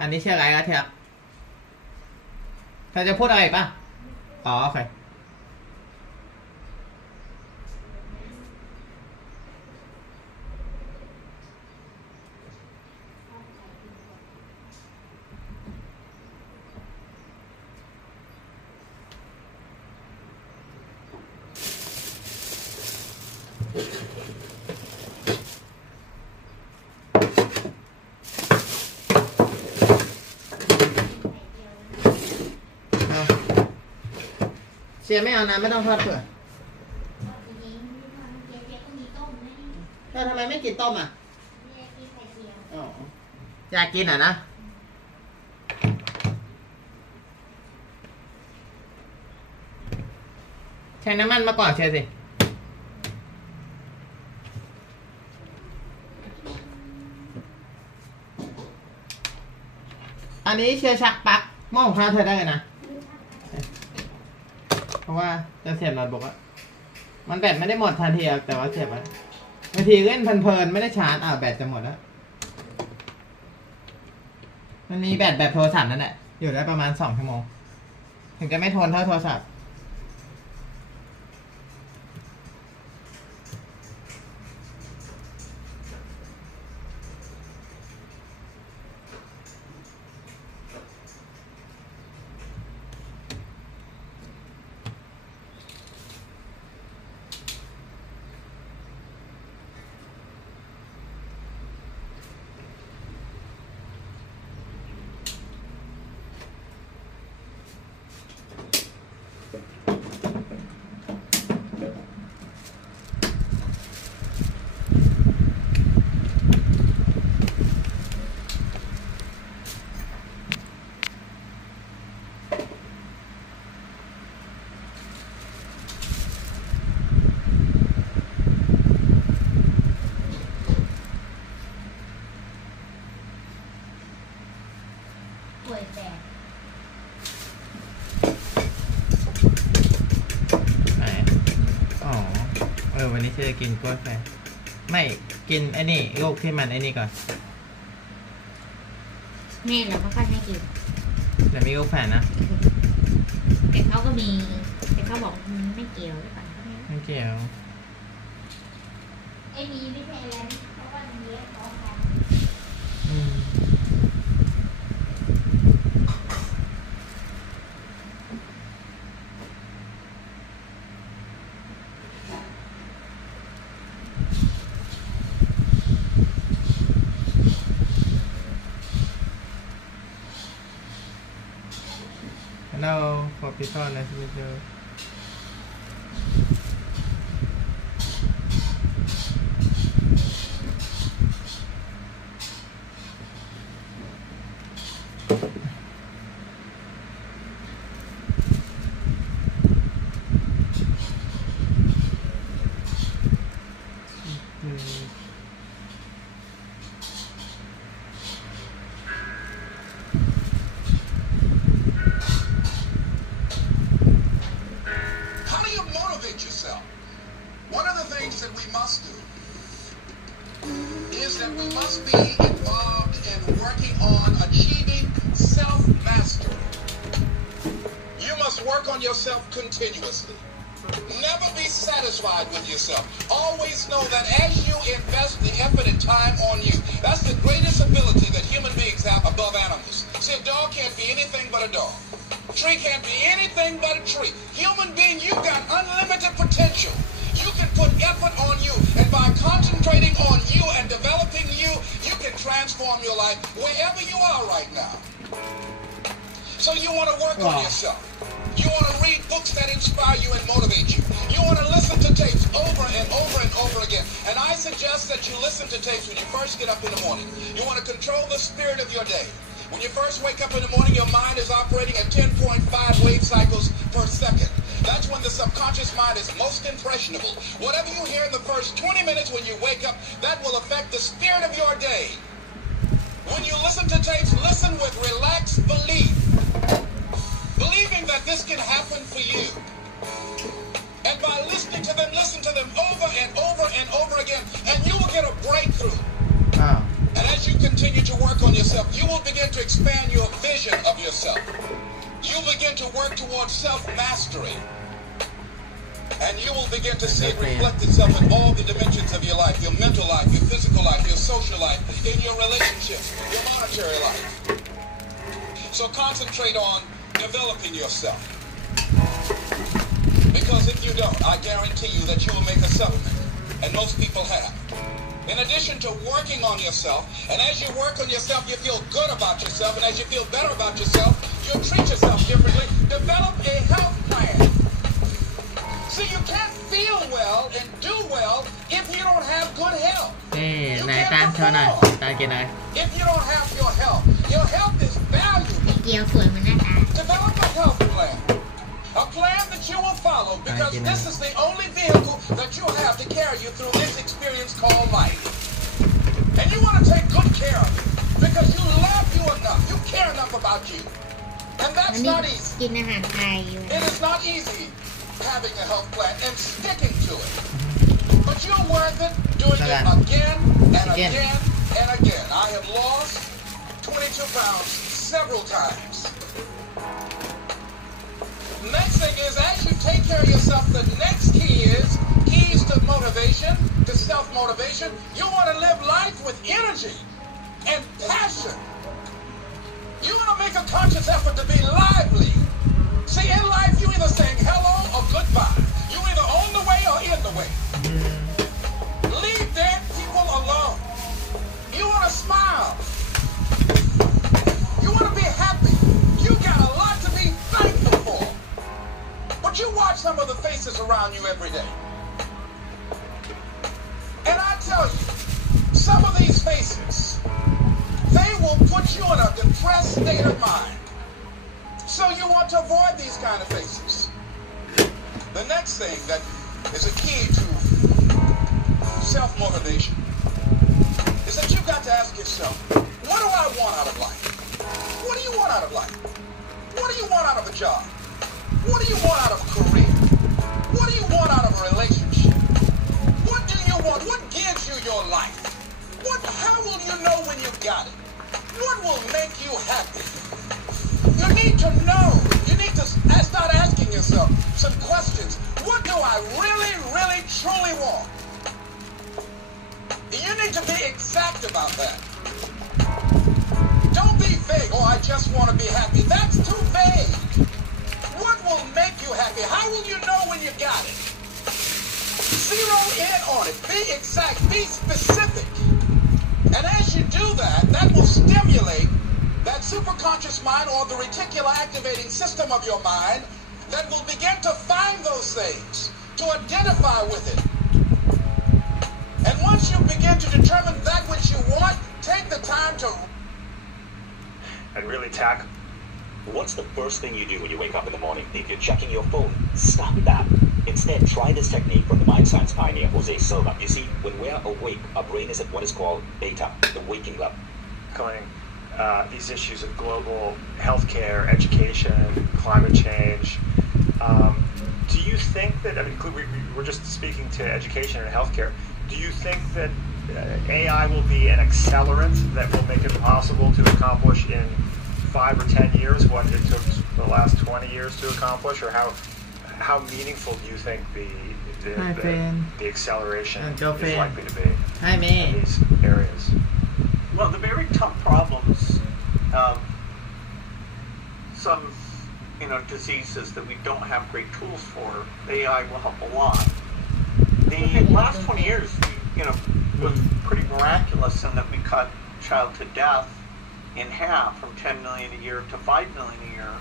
อันนี้ชื่ออะไรครับเทียบเธอจะพูดอะไรป่ะอ๋อโอเคเชียร์ไม่เอานะไม่ต้องทอดเผื่อแล้วทำไมไม่กินต้มอ่ะอ๋ออยากกินอ่ะนะใช้น้ำมันมาก่อนเชียร์สิอันนี้เชียร์ชักปลั๊กหม้อของข้าวเธอได้เลยนะเพราะว่าจะเสียบโน้ตบุ๊กอะมันแบตไม่ได้หมดทันทีแต่ว่าเสียบไว้บางทีเล่นเพลินๆไม่ได้ชาร์จแบตจะหมดแล้วมันมีแบตแบบโทรศัพท์นั่นแหละอยู่ได้ประมาณ2 ชั่วโมงถึงจะไม่ทนเท่าโทรศัพท์วันนี้จะกินกล้วยแฟร์ไม่กินไอ้นี่ลูกที่มันไอ้นี่ก่อนนี่เราก็ค่อยให้กินแต่มีลูกแฝดนะแต่เขาก็มีแต่เขาบอกมันไม่เกี่ยวหรือเปล่าไม่เกี่ยวไอ้มีไม่ใช่แล้วเพราะว่ามันเลี้ยงของกันHello, for people, nice to meet you. Continuously. Never be satisfied with yourself. Always know that as you invest the effort and time on you, that's the greatest ability that human beings have above animals. See, a dog can't be anything but a dog. A tree can't be anything but a tree. Human being, you've got unlimited potential. You can put effort on you, and by concentrating on you and developing you, you can transform your life wherever you are right now. So you want to work on yourself. You want to read books that inspire you and motivate you. You want to listen to tapes over and over and over again. And I suggest that you listen to tapes when you first get up in the morning. You want to control the spirit of your day. When you first wake up in the morning, your mind is operating at 10.5 wave cycles per second. That's when the subconscious mind is most impressionable. Whatever you hear in the first 20 minutes when you wake up, that will affect the spirit of your day. When you listen to tapes, listen with relaxed belief. Believing that this can happen for you. And by listening to them, listen to them over and over and over again, and you will get a breakthrough. And as you continue to work on yourself, you will begin to expand your vision of yourself. You'll begin to work towards self-mastery. And you will begin to see it reflect itself in all the dimensions of your life, your mental life, your physical life, your social life, in your relationships, your monetary life. So concentrate on developing yourself. Because if you don't, I guarantee you that you will make a supplement. And most people have. In addition to working on yourself, and as you work on yourself, you feel good about yourself, and as you feel better about yourself, you'll treat yourself differently. Develop a health plan. See, you can't feel well and do well if you don't have good health. ไหนตาโชว์หน่อยตากินหน่อย If you don't have your health is valuable. เกี๊ยวสวยเหมือนหน้าตา Develop a health plan. A plan that you will follow, because this is the only vehicle that you have to carry you through this experience called life. And you want to take good care of it, because you love you enough, you care enough about you. And that's not easy. กินอาหารไทยอยู่ It is not easy having a health plan and sticking to it. But you're worth it doing it again and again and again. I have lost 22 pounds several times. Next thing is, as you take care of yourself, the next key is keys to motivation, to self-motivation. You want to live life with energy and passion. You want to make a conscious effort to be lively. See, in life, you either saying hello or goodbye. You either on the way or in the way. Leave dead people alone. You want to smile. You want to be happy. You got a lot to be thankful for. But you watch some of the faces around you every day. And I tell you, some of these faces, they will put you in a depressed state of mind. So you want to avoid these kind of faces. The next thing that is a key to self-motivation is that you've got to ask yourself, what do I want out of life? What do you want out of life? What do you want out of a job? What do you want out of a career? What do you want out of a relationship? What do you want? What gives you your life? How will you know when you got it? What will make you happy? You need to know. You need to start asking yourself some questions. What do I really, really, truly want? You need to be exact about that. Don't be vague. Oh, I just want to be happy. That's too vague. What will make you happy? How will you know when you got it? Zero in on it. Be exact. Be specific. And as you do that, that will stimulate that superconscious mind, or the reticular activating system of your mind, that will begin to find those things, to identify with it. And once you begin to determine that which you want, take the time to... And really tackle. What's the first thing you do when you wake up in the morning? If you're checking your phone, stop that. Instead, try this technique from the mind science pioneer, Jose Silva. You see, when we're awake, our brain is at what is called beta, the waking level. These issues of global healthcare, education, climate change. Do you think that, I mean, we're just speaking to education and healthcare. Do you think that AI will be an accelerant that will make it possible to accomplish in 5 or 10 years what it took the last 20 years to accomplish? Or how meaningful do you think the acceleration is likely to be in these areas? Well, the very tough problems, some diseases that we don't have great tools for, AI will help a lot. The last 20 years, was pretty miraculous in that we cut childhood death in half, from 10 million a year to 5 million a year.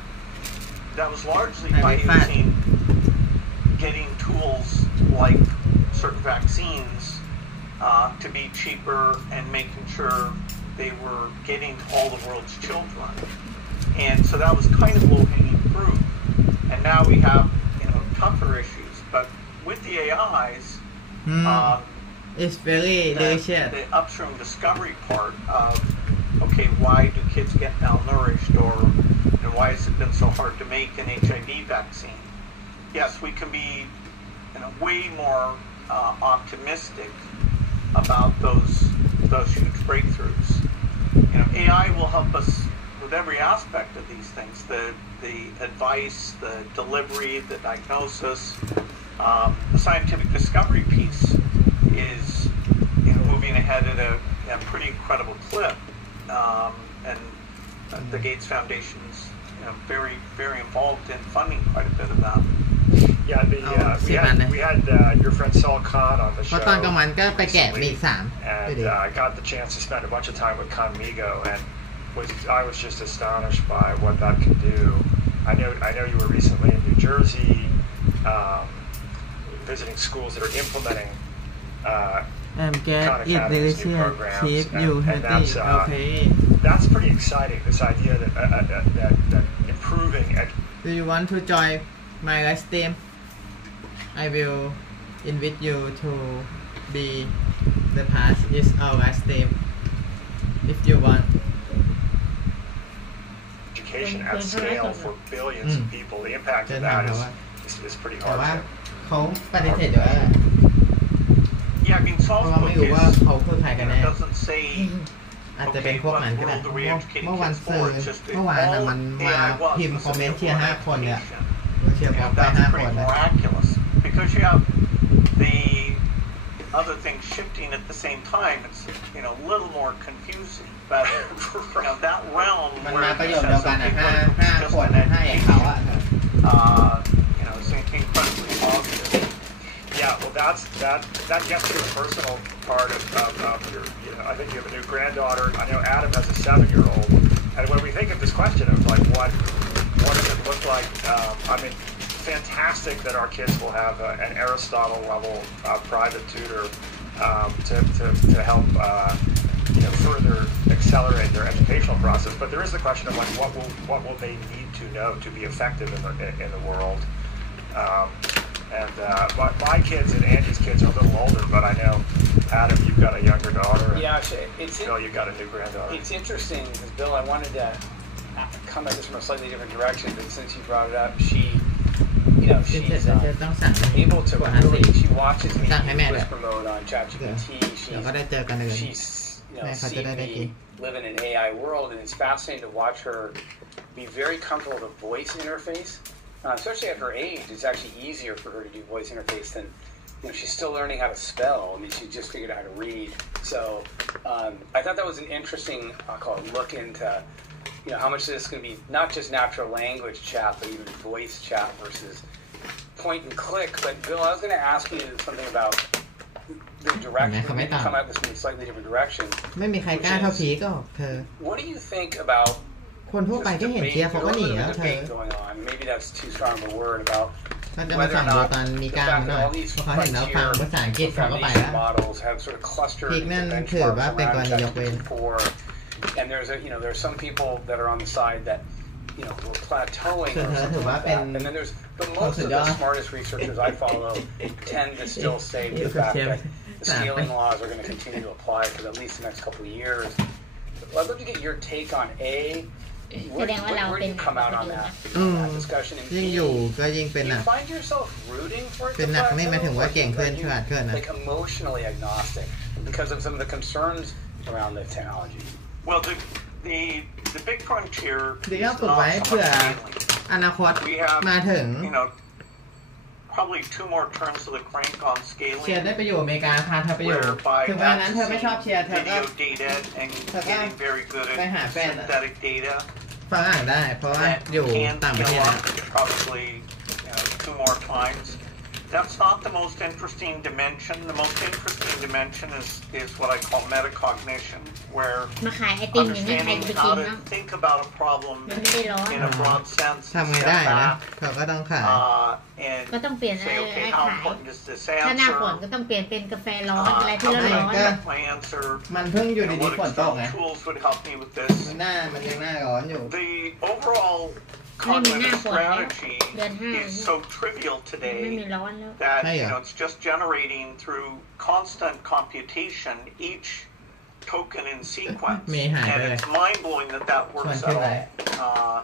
That was largely by getting tools like certain vaccines to be cheaper and making sure they were getting to all the world's children. And so that was kind of low-hanging fruit. And now we have, tougher issues. But with the AIs, it's very delicious. The upstream discovery part of, okay, why do kids get malnourished, and why has it been so hard to make an HIV vaccine? Yes, we can be way more optimistic about those huge breakthroughs. AI will help us with every aspect of these things: the advice, the delivery, the diagnosis. The scientific discovery piece is moving ahead at a pretty incredible clip, and the Gates Foundation's very, very involved in funding quite a bit of that. Yeah, we had your friend Saul Khan on the เพราะ show ตอนกลางวันก็ไปแกะมีอีก3 and I got the chance to spend a bunch of time with Conmigo, and I was just astonished by what that can do. I know you were recently in New Jersey, visiting schools that are implementing get it delicious cheap you healthy okay that's pretty exciting. This idea that improving. do you want to join my live stream I will invite you to be the past is our live stream if you want education at scale for billions of people. The impact of that is pretty แต่ว่า hard. เขาปฏิเสธด้วย Yeah, I mean, เพราะ Saul's ว่าไม่ book รู้ว่า is, เขาคือใครกันแน่ doesn't say อาจจะเป็นพวกนั้นก็ได้ เมื่อวันสื่อเมื่อวานน่ะมันมาพิมพ์คอมเมนต์เชียร์5 คนเนี่ยเชียร์บอกไป that's 5 ค pretty นนะ miraculous because you have the other things shifting at the same time. It's a little more confusing, but that realm มัน where มา it ประโยค says เดียวกัน okay, อ่ะ well, 5 just คน an ให้เขาอ่ะ it's incredibly positive. Yeah, well, that gets to the personal part of your. I think you have a new granddaughter. I know Adam has a 7-year-old, and when we think of this question of like what does it look like? I mean, fantastic that our kids will have an Aristotle level private tutor to help further accelerate their educational process. But there is the question of like what will they need to know to be effective in the world. And my kids and Andy's kids are a little older, but I know, Adam, you've got a younger daughter. Yeah, Bill, you've got a new granddaughter. It's interesting because, Bill, I wanted to come at this from a slightly different direction, but since you brought it up, she's able to really, she watches me in whisper mode on ChatGPT. She's seen me live in an AI world, and it's fascinating to watch her be very comfortable with the voice interface. Especially at her age, it's actually easier for her to do voice interface than, she's still learning how to spell. I mean, she just figured out how to read. So I thought that was an interesting, I'll call it, look into, how much of this is going to be not just natural language chat, but even voice chat versus point and click. But Bill, I was going to ask you something about the direction. Maybe come at this from a slightly different direction. ไม่มีใครกล้าเท่าพีก็เธอ What do you think about คนทั่วไปที่เห็นเชียร์เขาก็หนีแล้วเธอ Maybe that's too strong of a word about ก็จะมาสั่งดูตอนมีกล้ามด้วยเพราะเขาเห็นแล้วฟังภาษาอังกฤษเขาก็ไปแล้ว พริกนั่นถือว่าเป็นกรณียกเว้น And there's some people that are on the side that we're plateauing or something like that. And then but most of the smartest researchers I follow tend to still say the fact that the scaling laws are going to continue to apply for at least the next couple of years. I'd love to get your take on where do you come out on that discussion? ยิ่งอยู่ก็ยิ่งเป็นหนัก find yourself rooting for it เป็นหนักนี่หมายถึงว่าเก่งขึ้นฉลาดขึ้นนะ like emotionally agnostic because of some of the concerns around the technology. Well, the big frontier ดีก็ฝึกไว้เผื่ออนาคตมาถึง probably 2 more turns of the crank on scaling เชียร์ได้ไปอยู่อเมริกาพาเธอไปอยู่ถึงวันนั้นเธอไม่ชอบเชียร์เธอก็ video data and getting very good at synthetic data ฝรั่งได้เพราะว่าอยู่ต่างประเทศนะ probably 2 more times. That's not the most interesting dimension. The most interesting dimension is what I call metacognition, where มาขายไอติมอย่างนี้ใคร understanding จะไปกิ how น to เนาะ think about a problem มันไม่ได้ร้อน in a broad sense ทำไงได้นะเขาก็ต้องขาย and ก็ต้องเปลี่ยน say, okay, ไอ้ how ขาย important is this ถ้าหน้าฝน answer? ก็ต้องเปลี่ยนเป็นกาแฟร้อนอะไรที่ How ร้อน can ร้อน I get my answer? มันเพิ่งอยู่ And ดี what ๆฝนตกไง external tools would help me with this? มันยังหน้าร้อนอยู่ The overall cognitive strategy is so trivial ไม่ today มีร้อนแล้ว that Hey, it's just generating through constant computation each token in sequence, Me high, and really. it's mind-blowing that works at all.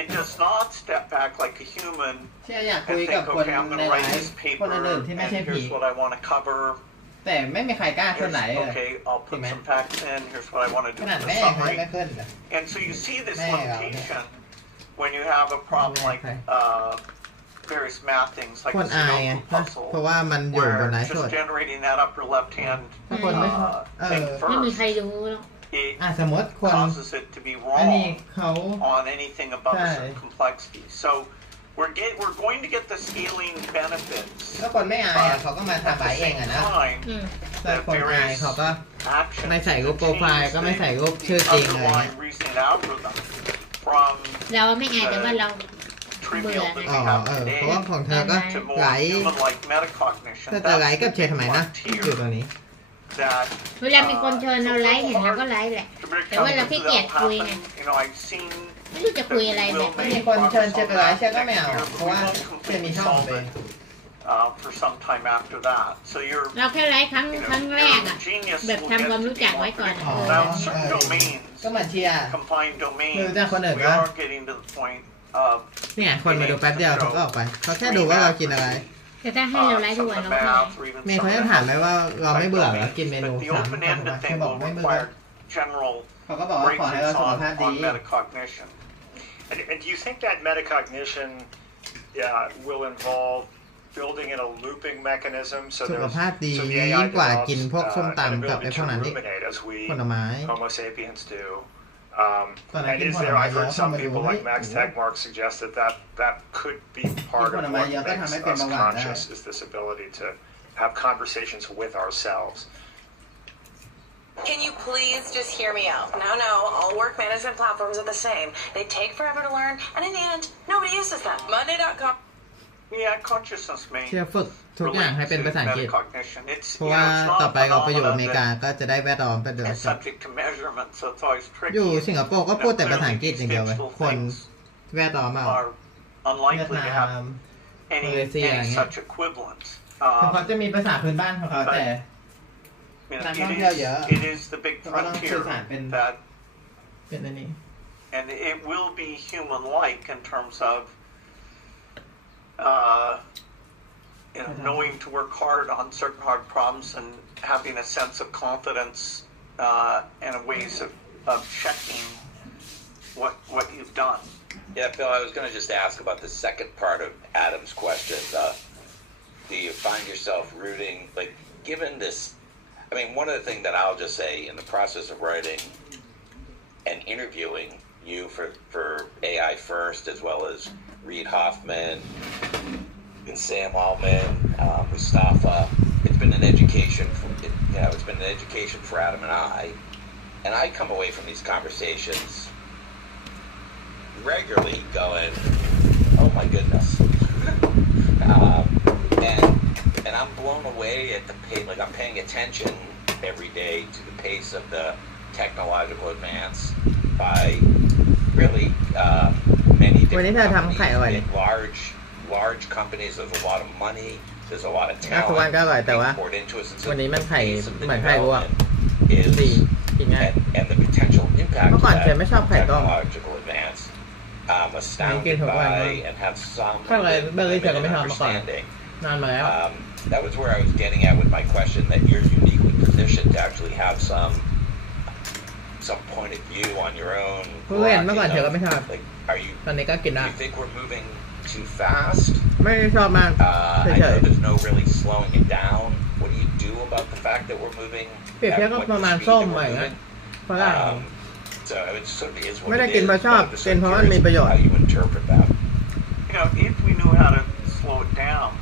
It does not step back like a human เชียร์อยากคุ and ยกับ think, คน okay, I'm ใน going to ไล write ฟ์ this คน paper, อื่นๆที่ไม่ and ใช่ผี here's what I want to cover. แต่ แต่ไม่มีใครกล้าขึ้นไหนเลย Okay, I'll put some facts in. Here's what I want to do ขนาด for the แม่เขา summary. ไม่ขึ้น And so you see this Mẹ limitation when you have a problem like various math things like คน the อายไง Sudoku เพราะ puzzle, ว่ามันอยู่บนไหน where สุด just generating that upper left hand ถ้าคนไม่ thing ไม่มี first, ใครรู้หรอก it สมมติคน causes it to be อันนี้ wrong เขา on anything above a Right. certain complexity. So we're going to get the scaling benefits ถ้าคนไม่อายอ่ะเขาก็มา at ทำใบ the เอง same อ่ะนะ time แต่ that คนอาย various เขาก็ actions ไม่ใส่รูป can โปรไฟล์ change ก็ไม่ใส่รูป the ชื่อจริงอะไรเงี้ย underlying reasoning algorithm from เราไม่อายแต่ว่าเรา trivial that we อ๋อ have เพราะว่า today ของเธอก็ to ไหล more human-like metacognition. แต่ไหลกับเชนทำไมนะ That's the อยู่ตรงนี้ that เวลามีคนเชิญเราไลฟ์เห็นเราก็ไลฟ์แหละ แต่ว่าเราขี้เกียจคุยไง you know I've seen ไม่รู้จะคุยอะไรแบบ มีคนเชิญเชนไปไลฟ์เชนก็ไม่เอาเพราะว่าเชนมีช่องของตัวเอง for some time after that. So you're เราแค่ไลฟ์ครั้ง you ครั้ง know แรก your อ่ะ genius แบบ will ทำ get ความ to รู้ be จัก more ไว้ก่อน predictable. Now certain ก็ domains เหมือนเชียร์ confined domains คือจากคนอื่น we ก็ are getting to the point of เนี่ยคนมาดูแป๊บเดียวเขาก็ออกไปเขาแค่ดูว่าเรากินอะไร แต่ถ้าให้เราไลฟ์ทุก some วัน of เรา the ไม่ไล math ฟ์ or even เมย์ some เขา of จะ the ถามไหมว่าเราไม่เบื่อเหรอ domains. กินเมนู But the ซ้ำ open-ended เขา thing บอก will ไม่เบื่อ require general เขาก็บอกว่าขอให้เรา breakthroughs สุขภาพดี on metacognition. And do you think that metacognition will involve building in a looping mechanism so สุข there's ภาพดี so the ยิ่ AI งกว่า develops กินพวกส้ม an ตำกับ ability ไอ้พ to วกนั้นอีก ruminate as we ผลไม้ Homo sapiens do. But I And think is one there? of my I've heard some somebody people will like eat Max it. Tegmark suggest that could be part one of of my what young makes time I us came around conscious is this ability to have conversations with ourselves. Can you please just hear me out? No, all work management platforms are the same. They take forever to learn, and in the end, nobody uses them. Monday.com. Yeah, consciousness may เชื่อฝึกทุกอย่างให้เป็นภาษาอังกฤษ metacognition. It's เพราะ you ว่า know, it's ต่อ not ไป a เราไปอยู่อเมริกา phenomenon ก็จะได้แวดล้อมเป็นเดือ that ด is subject to measurement, so it's always อยู่ tricky. สิงคโปร์ก็พูดแต่ภาษาอังกฤษอย่างเดียวเลยคน แวดล้อมเอา Are เวียด unlikely นา to have ม any Malaysia อย่างเงี้ย such equivalent. เขาจะมีภาษาพื้นบ้านของเขาแต่ You know, นักท่องเที่ยวเยอะ it is the big เขาก็ต้องสื่ frontier อสารเป็น that เป็นอันนี้ and it will be human-like in terms of knowing to work hard on certain hard problems and having a sense of confidence and ways of checking what you've done. Yeah, Phil, I was going to just ask about the second part of Adam's question. Do you find yourself rooting, like, given this, I mean, one of the things that I'll just say in the process of writing and interviewing you for AI First, as well as Reid Hoffman and Sam Altman, Mustafa, it's been an education for Adam and I come away from these conversations regularly going, oh my goodness. And I'm blown away at the pace, like I'm paying attention every day to the pace of the technological advance by really many different companies, large companies. There's a lot of money, there's a lot of talent poured into us. And so the pace of the development is, and the potential impact of that technological advance, I'm astounded by and have some limited understanding. That was where I was getting at with my question, that you're uniquely positioned to actually have some point of view on your own. Like, do you think we're moving too fast? I know there's no really slowing it down. What do you do about the fact that we're moving at what speed that we're moving? So it sort of is what it is. I'm just curious how you interpret that. You know, if we knew how to slow it down,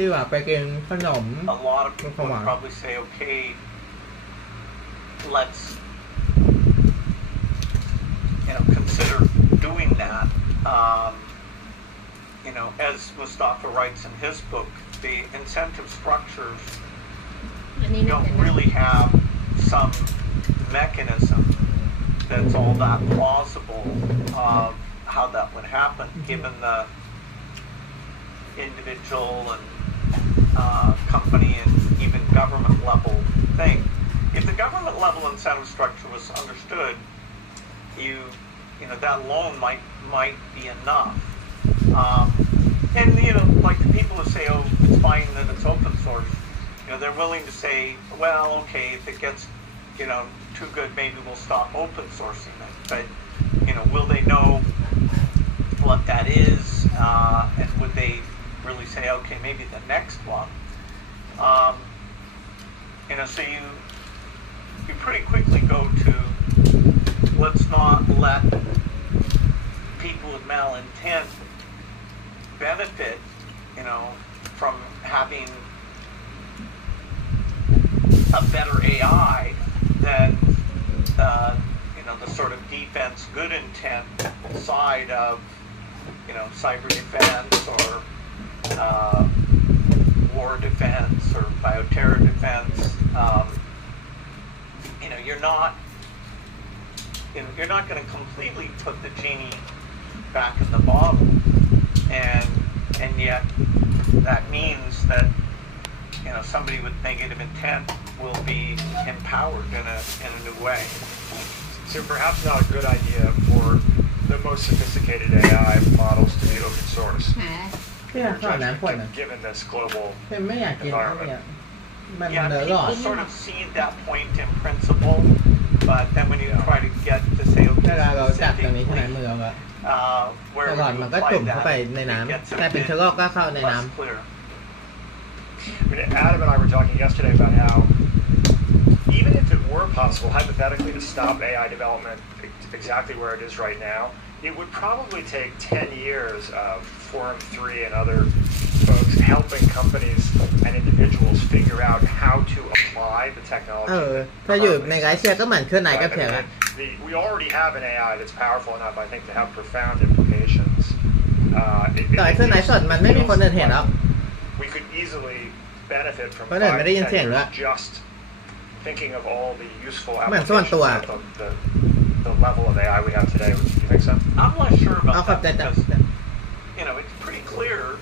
ที่ว่าไปกินขนม a lot of people would probably say, okay, let's consider doing that. As Mustafa writes in his book, the incentive structures don't really have some mechanism that's all that plausible of how that would happen, given the individual and company and even government level thing. If the government level incentive structure was understood, that alone might be enough. And like the people who say, oh, it's fine that it's open source. they're willing to say, well, okay, if it gets, too good, maybe we'll stop open sourcing it. But, will they know what that is? And would they really say, okay, maybe the next one? So you pretty quickly go to, let's not let people with malintent benefit, from having a better AI than, the sort of defense good intent side of, cyber defense or war defense or bioterror defense. You're not going to completely put the genie back in the bottle, and yet that means that somebody with negative intent will be empowered in a new way. So perhaps not a good idea for the most sophisticated AI models to be open source. Given this global environment. People sort of see that point in principle, but then when you try to get to say, okay, specifically, where would you apply that, it gets a bit less clear. Adam and I were talking yesterday about how even if it were possible, hypothetically, to stop AI development exactly where it is right now, it would probably take 10 years of Forum 3 and other folks helping companies and individuals figure out how to apply the technology. We already have an AI that's powerful enough, I think, to have profound implications. We could easily benefit from 5 to 10 years just thinking of all the useful applications at the level of AI we have today. Do you think so? I'm not sure about that because, it's pretty clear,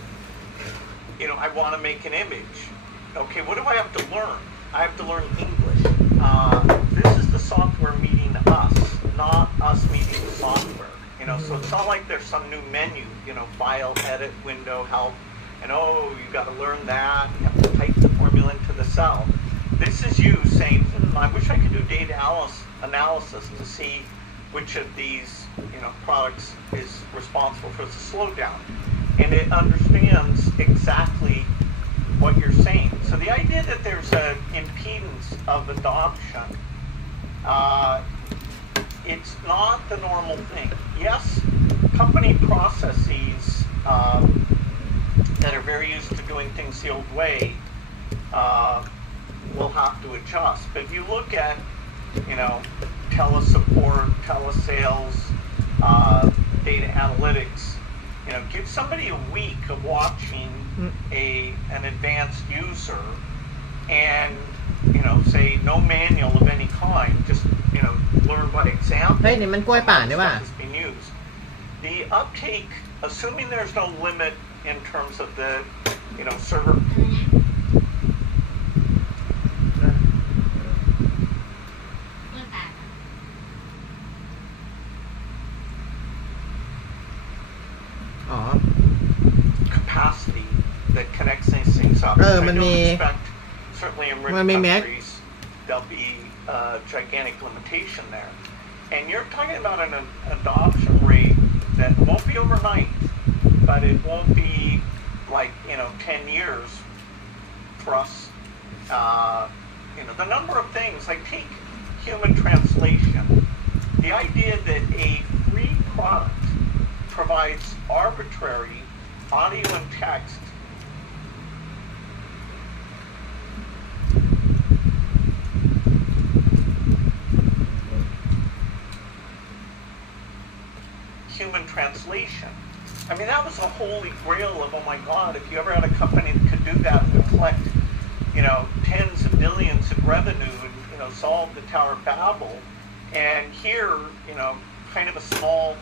I want to make an image. Okay, what do I have to learn? I have to learn English. This is the software meeting us, not us meeting the software. So it's not like there's some new menu, file, edit, window, help, and you got to learn that. You have to type the formula into the cell. This is you saying, I wish I could do data analysis to see which of these, products is responsible for the slowdown. And it understands exactly what you're saying. So the idea that there's an impedance of adoption, it's not the normal thing. Yes, company processes that are very used to doing things the old way will have to adjust. But if you look at, telesupport, telesales, data analytics, give somebody a week of watching an advanced user and, say no manual of any kind, just, learn by example. Has been used. The uptake, assuming there's no limit in terms of the, server. Capacity that connects these things up. I don't expect, certainly in rich countries, there'll be a gigantic limitation there. And you're talking about an adoption rate that won't be overnight, but it won't be like, 10 years for us. The number of things, like take human translation. The idea that a free product provides arbitrary audio and text human translation. I mean, that was a holy grail of, oh my God, if you ever had a company that could do that and collect, tens of billions of revenue and, solve the Tower of Babel. And here, kind of a small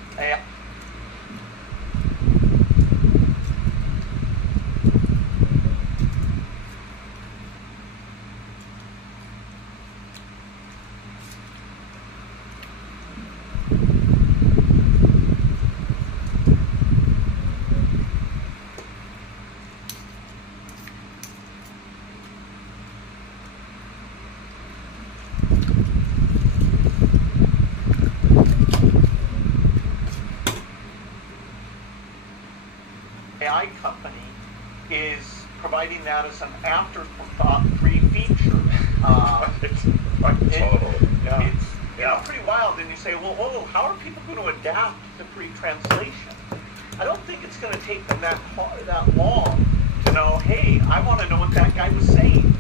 providing that as an afterthought free feature. It's pretty wild. And you say, well, how are people going to adapt to free translation? I don't think it's going to take them that long to know, hey, I want to know what that guy was saying.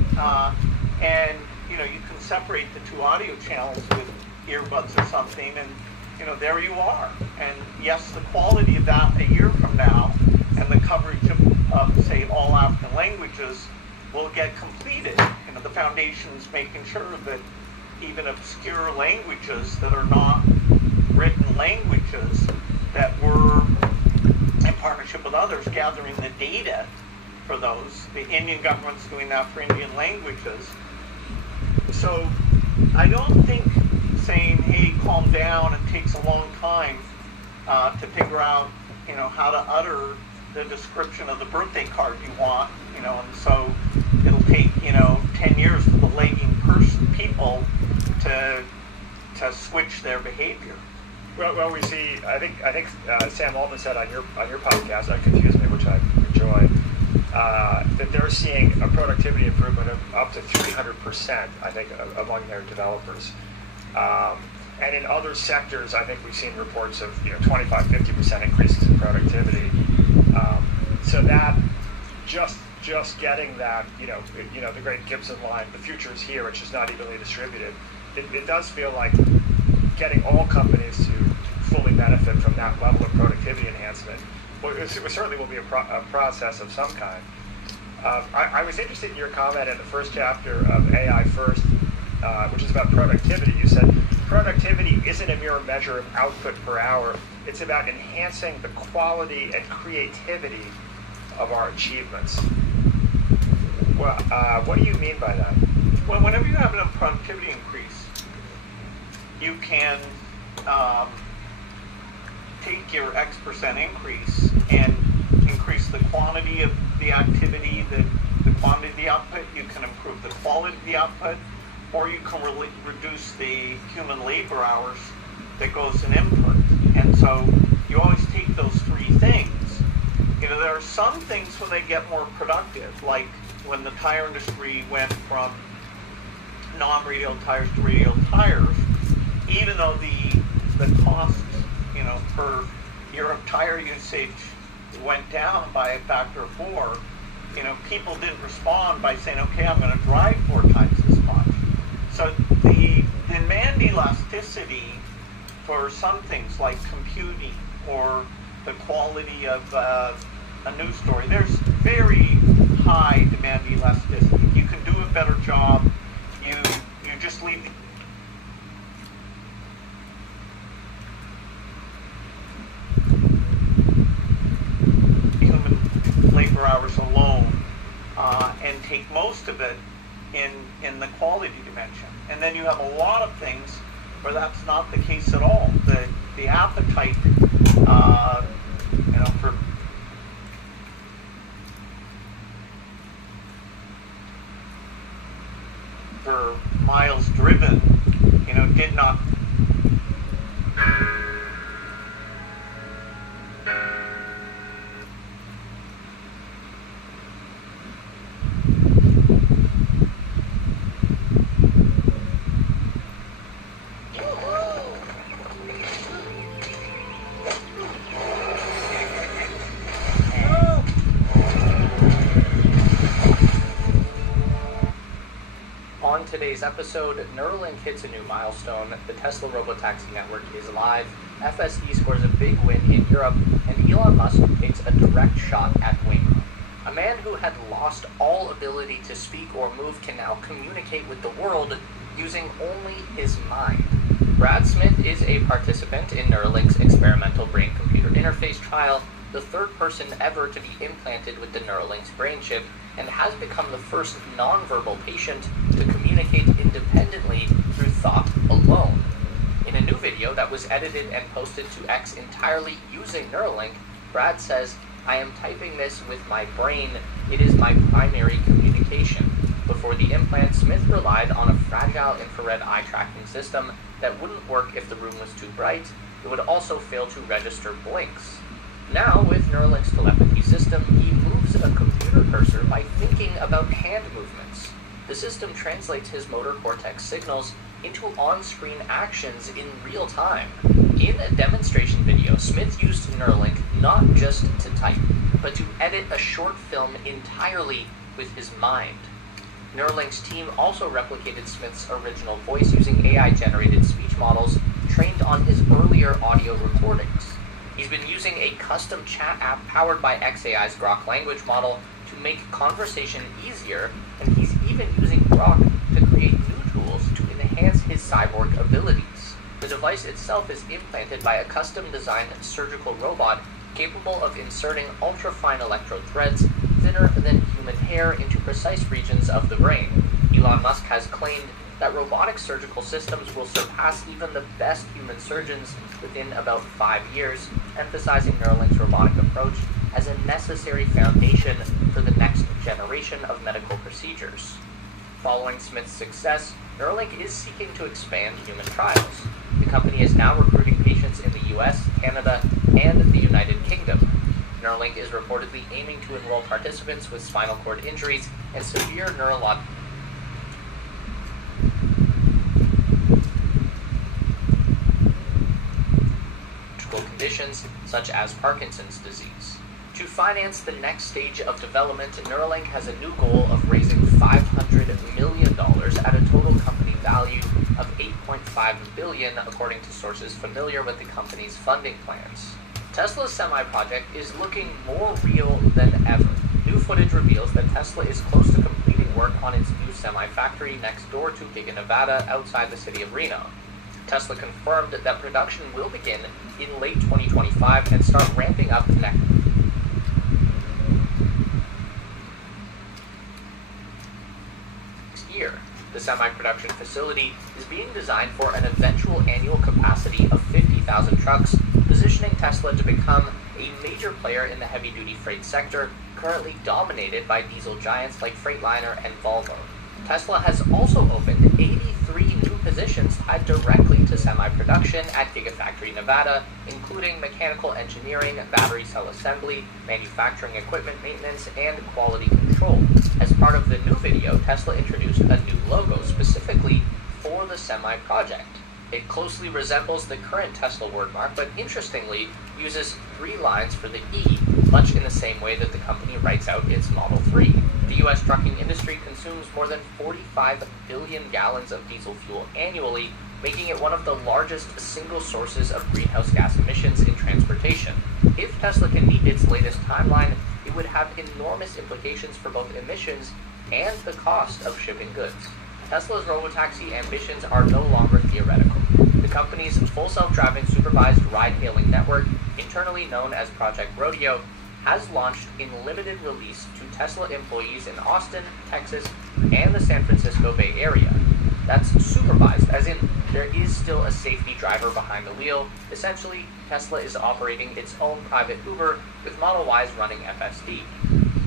And, you can separate the two audio channels with earbuds or something, and, there you are. And yes, the quality of that a year from now and the coverage of say, all African languages will get completed. The foundation's making sure that even obscure languages that are not written languages, that we're in partnership with others gathering the data for those. The Indian government's doing that for Indian languages. So I don't think saying, hey, calm down, it takes a long time to figure out, how to utter the description of the birthday card you want, and so it'll take, 10 years for the lagging people to switch their behavior. Well, we see. I think Sam Altman said on your podcast, that confused me, which I enjoyed, that they're seeing a productivity improvement of up to 300%. I think among their developers, and in other sectors, I think we've seen reports of 25-50% increases in productivity. So that just getting that, the great Gibson line, the future is here, it's just not evenly distributed. It does feel like getting all companies to fully benefit from that level of productivity enhancement, it certainly will be a process of some kind. I was interested in your comment in the first chapter of AI First, which is about productivity. You said productivity isn't a mere measure of output per hour. It's about enhancing the quality and creativity of our achievements. Well, what do you mean by that? Well, whenever you have a productivity increase, you can take your X% increase and increase the quantity of the activity, the quantity of the output. You can improve the quality of the output, or you can reduce the human labor hours that goes in input. And so you always take those three things. There are some things when they get more productive, like when the tire industry went from non-radial tires to radial tires, even though the cost, per year of tire usage went down by a factor of 4, people didn't respond by saying, okay, I'm going to drive 4 times as much. So the demand elasticity for some things like computing or the quality of a news story, there's very high demand elasticity. You can do a better job. You just leave the human labor hours alone and take most of it in the quality dimension. And then you have a lot of things where that's not the case at all. The appetite, for miles driven, did not. On today's episode, Neuralink hits a new milestone, the Tesla Robotaxi network is live, FSD scores a big win in Europe, and Elon Musk takes a direct shot at Waymo. A man who had lost all ability to speak or move can now communicate with the world using only his mind. Brad Smith is a participant in Neuralink's experimental brain-computer interface trial, the third person ever to be implanted with the Neuralink's brain chip, and has become the first nonverbal patient to communicate independently through thought alone. In a new video that was edited and posted to X entirely using Neuralink, Brad says, "I am typing this with my brain. It is my primary communication." Before the implant, Smith relied on a fragile infrared eye tracking system that wouldn't work if the room was too bright. It would also fail to register blinks. Now, with Neuralink's telepathy system, he moves a computer cursor by thinking about hand movements. The system translates his motor cortex signals into on-screen actions in real time. In a demonstration video, Smith used Neuralink not just to type, but to edit a short film entirely with his mind. Neuralink's team also replicated Smith's original voice using AI-generated speech models trained on his earlier audio recordings. He's been using a custom chat app powered by xAI's Grok language model to make conversation easier, and he's even using Grok to create new tools to enhance his cyborg abilities. The device itself is implanted by a custom-designed surgical robot capable of inserting ultra-fine electrode threads thinner than human hair into precise regions of the brain. Elon Musk has claimed that robotic surgical systems will surpass even the best human surgeons within about 5 years, emphasizing Neuralink's robotic approach as a necessary foundation for the next generation of medical procedures. Following Smith's success, Neuralink is seeking to expand human trials. The company is now recruiting patients in the US, Canada, and the United Kingdom. Neuralink is reportedly aiming to enroll participants with spinal cord injuries and severe neurological conditions such as Parkinson's disease. To finance the next stage of development, Neuralink has a new goal of raising $500 million at a total company value of $8.5 billion, according to sources familiar with the company's funding plans. Tesla's semi-project is looking more real than ever. New footage reveals that Tesla is close to completing work on its new semi-factory next door to Giga Nevada outside the city of Reno. Tesla confirmed that production will begin in late 2025 and start ramping up next year. The semi-production facility is being designed for an eventual annual capacity of 50,000 trucks, positioning Tesla to become a major player in the heavy-duty freight sector, currently dominated by diesel giants like Freightliner and Volvo. Tesla has also opened 83 new positions tied directly to semi-production at Gigafactory Nevada, including mechanical engineering, battery cell assembly, manufacturing equipment maintenance, and quality control. As part of the new video, Tesla introduced a new logo specifically for the semi-project. It closely resembles the current Tesla wordmark, but interestingly uses 3 lines for the E, much in the same way that the company writes out its Model 3. The U.S. trucking industry consumes more than 45 billion gallons of diesel fuel annually, making it one of the largest single sources of greenhouse gas emissions in transportation. If Tesla can meet its latest timeline, it would have enormous implications for both emissions and the cost of shipping goods. Tesla's robotaxi ambitions are no longer theoretical. The company's full self-driving supervised ride-hailing network, internally known as Project Rodeo, has launched in limited release to Tesla employees in Austin, Texas, and the San Francisco Bay Area. That's supervised, as in there is still a safety driver behind the wheel. Essentially, Tesla is operating its own private Uber, with Model Ys running FSD.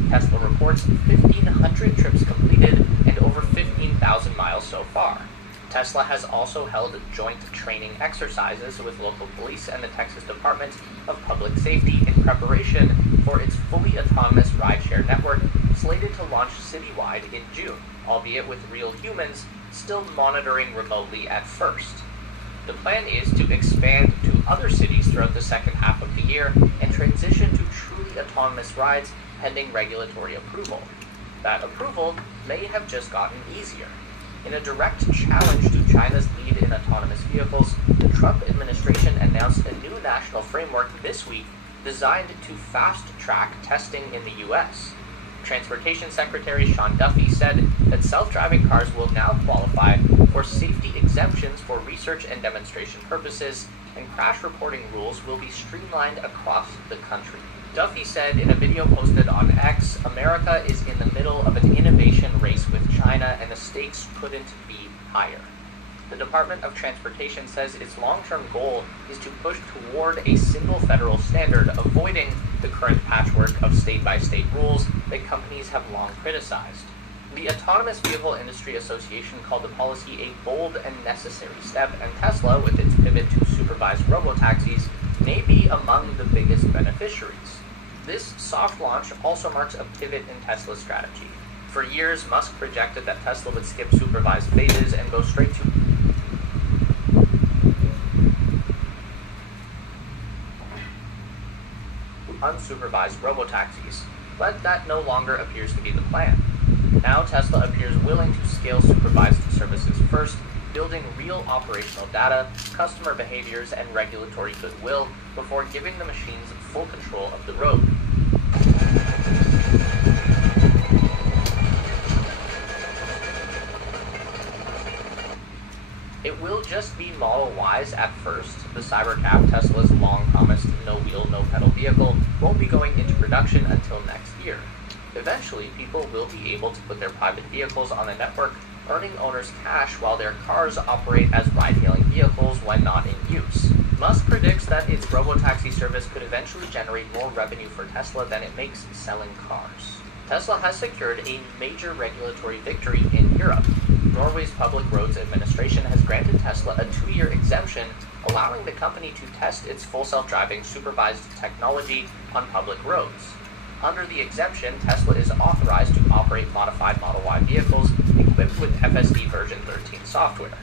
Tesla reports 1,500 trips completed and over 15,000 miles so far. Tesla has also held joint training exercises with local police and the Texas Department of Public Safety in preparation for its fully autonomous rideshare network, slated to launch citywide in June, albeit with real humans still monitoring remotely at first. The plan is to expand to other cities throughout the second half of the year and transition to truly autonomous rides pending regulatory approval. That approval may have just gotten easier. In a direct challenge to China's lead in autonomous vehicles, the Trump administration announced a new national framework this week designed to fast-track testing in the U.S. Transportation Secretary Sean Duffy said that self-driving cars will now qualify for safety exemptions for research and demonstration purposes, and crash reporting rules will be streamlined across the country. Duffy said in a video posted on X, America is in the middle of an innovation race with China and the stakes couldn't be higher. The Department of Transportation says its long-term goal is to push toward a single federal standard, avoiding the current patchwork of state-by-state rules that companies have long criticized. The Autonomous Vehicle Industry Association called the policy a bold and necessary step, and Tesla, with its pivot to supervised robotaxis, may be among the biggest beneficiaries. This soft launch also marks a pivot in Tesla's strategy. For years, Musk projected that Tesla would skip supervised phases and go straight to unsupervised robotaxis, but that no longer appears to be the plan. Now Tesla appears willing to scale supervised services first, building real operational data, customer behaviors, and regulatory goodwill before giving the machines full control of the road. It will just be Model Ys at first. The Cybercab, Tesla's long-promised no-wheel, no-pedal vehicle, won't be going into production until next year. Eventually, people will be able to put their private vehicles on the network, earning owners cash while their cars operate as ride-hailing vehicles when not in use. Musk predicts that its robotaxi service could eventually generate more revenue for Tesla than it makes selling cars. Tesla has secured a major regulatory victory in Europe. Norway's Public Roads Administration has granted Tesla a 2-year exemption, allowing the company to test its full self-driving supervised technology on public roads. Under the exemption, Tesla is authorized to operate modified Model Y vehicles equipped with FSD version 13 software.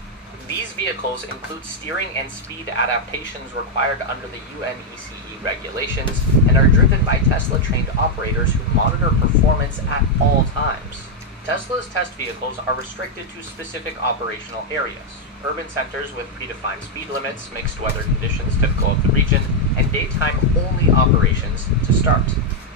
These vehicles include steering and speed adaptations required under the UNECE regulations and are driven by Tesla-trained operators who monitor performance at all times. Tesla's test vehicles are restricted to specific operational areas: urban centers with predefined speed limits, mixed weather conditions typical of the region, and daytime-only operations to start.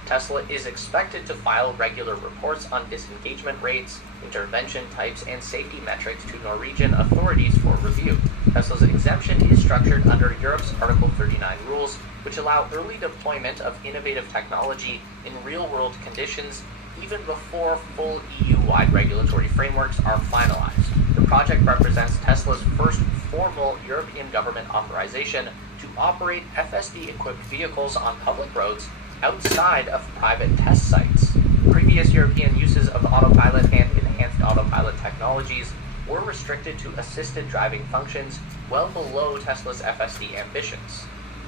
Tesla is expected to file regular reports on disengagement rates, intervention types, and safety metrics to Norwegian authorities for review. Tesla's exemption is structured under Europe's Article 39 rules, which allow early deployment of innovative technology in real-world conditions even before full EU-wide regulatory frameworks are finalized. The project represents Tesla's first formal European government authorization to operate FSD-equipped vehicles on public roads outside of private test sites. Previous European uses of autopilot and enhanced autopilot technologies were restricted to assisted driving functions well below Tesla's FSD ambitions.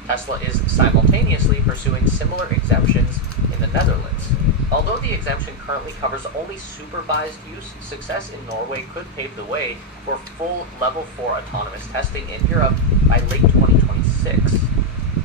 Tesla is simultaneously pursuing similar exemptions in the Netherlands. Although the exemption currently covers only supervised use, success in Norway could pave the way for full Level 4 autonomous testing in Europe by late 2026.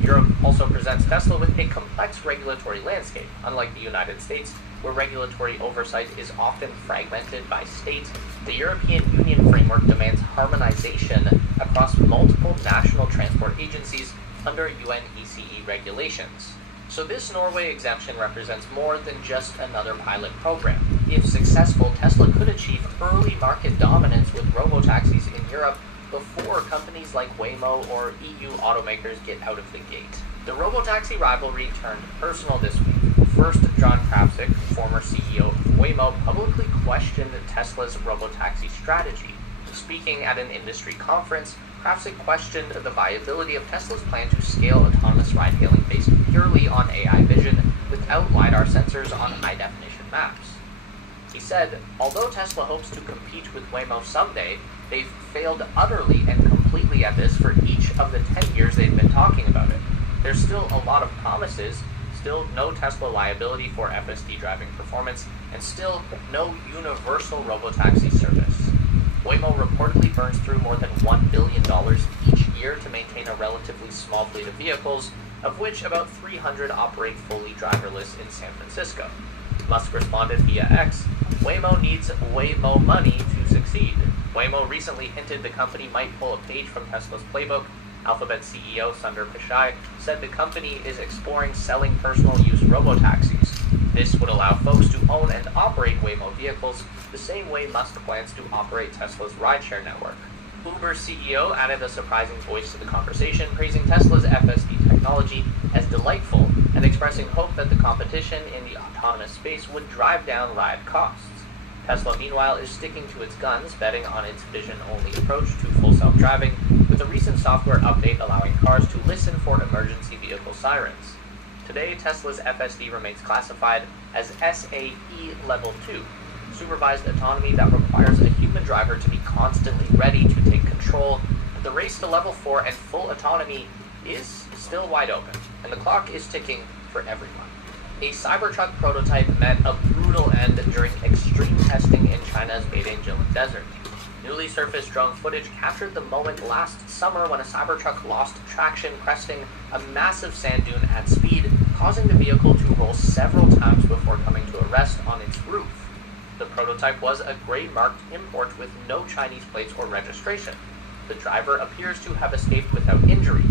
Europe also presents Tesla with a complex regulatory landscape. Unlike the United States, where regulatory oversight is often fragmented by state, the European Union framework demands harmonization across multiple national transport agencies under UNECE regulations. So this Norway exemption represents more than just another pilot program. If successful, Tesla could achieve early market dominance with robotaxis in Europe before companies like Waymo or EU automakers get out of the gate. The robotaxi rivalry turned personal this week. First, John Krafcik, former CEO of Waymo, publicly questioned Tesla's robotaxi strategy. Speaking at an industry conference, Krafcik questioned the viability of Tesla's plan to scale autonomous ride-hailing based purely on AI vision without LiDAR sensors on high-definition maps. He said, although Tesla hopes to compete with Waymo someday, they've failed utterly and completely at this for each of the 10 years they've been talking about it. There's still a lot of promises, still no Tesla liability for FSD driving performance, and still no universal robotaxi service. Waymo reportedly burns through more than $1 billion each year to maintain a relatively small fleet of vehicles, of which about 300 operate fully driverless in San Francisco. Musk responded via X, Waymo needs Waymo money to succeed. Waymo recently hinted the company might pull a page from Tesla's playbook. Alphabet CEO Sundar Pichai said the company is exploring selling personal use robotaxis. This would allow folks to own and operate Waymo vehicles the same way Musk plans to operate Tesla's rideshare network. Uber CEO added a surprising voice to the conversation, praising Tesla's FSD technology as delightful and expressing hope that the competition in the autonomous space would drive down ride costs. Tesla, meanwhile, is sticking to its guns, betting on its vision-only approach to full self-driving, with a recent software update allowing cars to listen for emergency vehicle sirens. Today, Tesla's FSD remains classified as SAE Level 2, supervised autonomy that requires a human driver to be constantly ready to take control. The race to Level 4 and full autonomy is still wide open, and the clock is ticking for everyone. A Cybertruck prototype met a brutal end during extreme testing in China's Beijing Desert. Newly surfaced drone footage captured the moment last summer when a Cybertruck lost traction cresting a massive sand dune at speed, causing the vehicle to roll several times before coming to a rest on its roof. The prototype was a gray-marked import with no Chinese plates or registration. The driver appears to have escaped without injury.